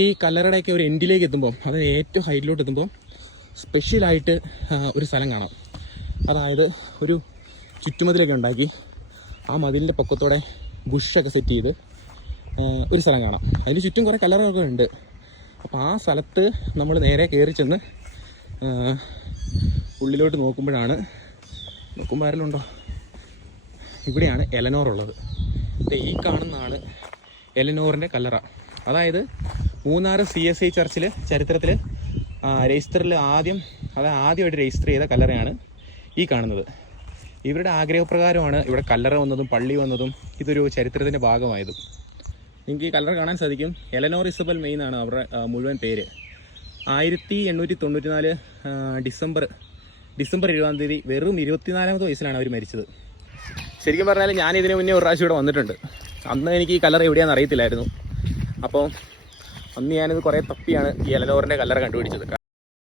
ഈ കല്ലറയുടെയൊക്കെ ഒരു എൻഡിലേക്ക് എത്തുമ്പോൾ, അതായത് ഏറ്റവും ഹൈറ്റിലോട്ട് എത്തുമ്പോൾ സ്പെഷ്യലായിട്ട് ഒരു സ്ഥലം കാണാം. അതായത് ഒരു ചുറ്റുമതിലൊക്കെ ഉണ്ടാക്കി ആ മതിലിൻ്റെ പൊക്കത്തോടെ ബുഷൊക്കെ സെറ്റ് ചെയ്ത് ഒരു സ്ഥലം കാണാം. അതിന് ചുറ്റും കുറേ കല്ലറകളൊക്കെ ഉണ്ട്. അപ്പോൾ ആ സ്ഥലത്ത് നമ്മൾ നേരെ കയറി ചെന്ന് ഉള്ളിലോട്ട് നോക്കുമ്പോൾ ആരെങ്കിലുണ്ടോ, ഇവിടെയാണ് എലനോർ ഉള്ളത്. ഈ കാണുന്നതാണ് എലനോറിൻ്റെ കല്ലറ. അതായത് മൂന്നാർ CSI ചർച്ചിൽ ചരിത്രത്തിൽ രജിസ്റ്ററിൽ ആദ്യമായിട്ട് രജിസ്റ്റർ ചെയ്ത കല്ലറയാണ് ഈ കാണുന്നത്. ഇവരുടെ ആഗ്രഹപ്രകാരമാണ് ഇവിടെ കല്ലറ വന്നതും പള്ളി വന്നതും ഇതൊരു ചരിത്രത്തിൻ്റെ ഭാഗമായതും. നിങ്ങൾക്ക് ഈ കല്ലറ കാണാൻ സാധിക്കും. എലനോർ ഇസബൽ മെയ് എന്നാണ് അവരുടെ മുഴുവൻ പേര്. 1894 ഡിസംബർ 20-ആം തീയതി വെറും 24ാമത്തെ വയസ്സിലാണ് അവർ മരിച്ചത്. ശരിക്കും പറഞ്ഞാൽ ഞാൻ ഇതിന് മുന്നേ ഒരു പ്രാവശ്യം ഇവിടെ വന്നിട്ടുണ്ട്. അന്ന് എനിക്ക് ഈ കല്ലറ എവിടെയാണെന്ന് അറിയത്തില്ലായിരുന്നു. അപ്പോൾ അന്ന് ഞാനിത് കുറേ തപ്പിയാണ് ഈ എലനോറിൻ്റെ കല്ലറ കണ്ടുപിടിച്ചത്.